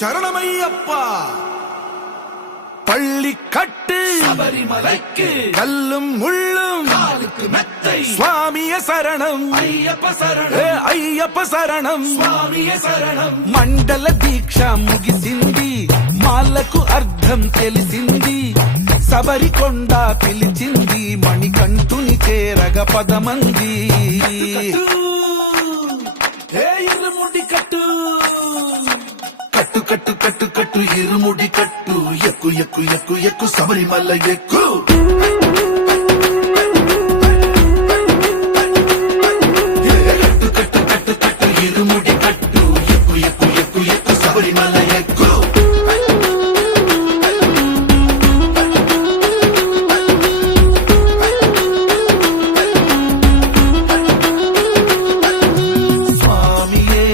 சரணமையப்பா. பள்ளி கட்டு சபரிமலைக்கு கல்லும் முள்ளும் காலுக்கு மெத்தை சுவாமிய சரணம் ஐயப்ப சரணம் అయ్యప్ప శరణం స్వామియ శరణం. మండల దీక్ష ముగిసింది మాలకు అర్థం తెలిసింది శబరికొండ పిలిచింది మణికంఠుని చేరగ పదమంది ఇరుముడి కట్టు కట్టు కట్టు కట్టు కట్టు ఇరుముడి కట్టు ఎక్కు ఎక్కు ఎక్కు ఎక్కు శబరిమల ఎక్కు కట్టు కట్టు కట్టు కట్టు ఇరుముడి కట్టు ఎక్కు ఎక్కు ఎక్కు ఎక్కు శబరిమల ఎక్కు స్వామియే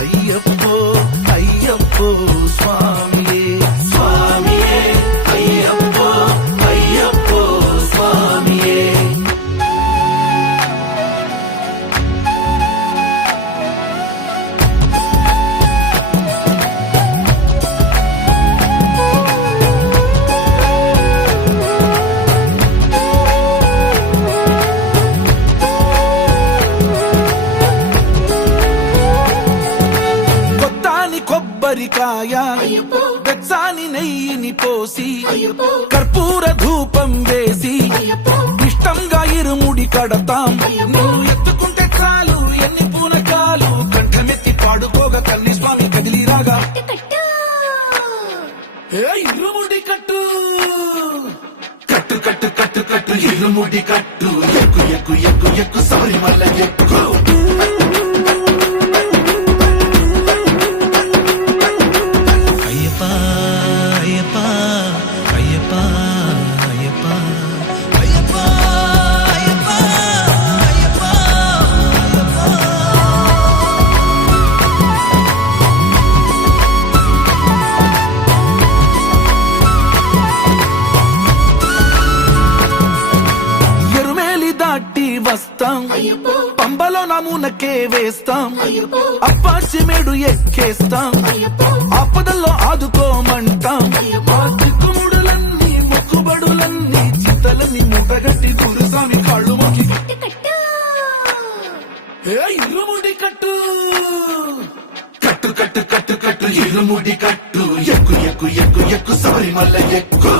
అయ్యప్పో అయ్యప్పో స్వామియే స్వామియే అయ్యప్పో అయ్యప్పో స్వామియే. కొత్తాని కొబ్బరికాయ వెచ్చాని నెయ్యిని పోసి కర్పూర ధూపం వేసి ఇష్టంగా ఇరుముడి కడతాం. నువ్వు ఎత్తుకుంటే చాలు ఎన్ని పూనకాలు కంఠమెత్తి పాడుకోగా కన్ని స్వామి కదిలి రాగా ఇరుముడి కట్టు కట్టు కట్టు కట్టు కట్టు ఇరుముడి కట్టు ఎక్కు ఎక్కు ఎక్కు ఎక్కు శబరిమల ఎక్కు. అయ్యప్ప అయ్యప్ప అయ్యప్ప అయ్యప్ప అయ్యప్ప అయ్యప్ప అయ్యప్ప ఎరుమేలి దాటి వస్తాం పంబలో నమూనకే వేస్తాం అప్పాచి మేడు ఎక్కేస్తాం ఆపదల్లో ఆదుకోమంటాం. మా దిక్కుముడులన్నీ మొక్కుబడులన్నీ చింతలన్నీ మూటగట్టి గురుస్వామి కాళ్ళు మొక్కి ఇరుముడి కట్టు కట్టు కట్టు కట్టు కట్టు ఇరుముడి కట్టు ఎక్కు ఎక్కు ఎక్కు ఎక్కు శబరిమల ఎక్కు.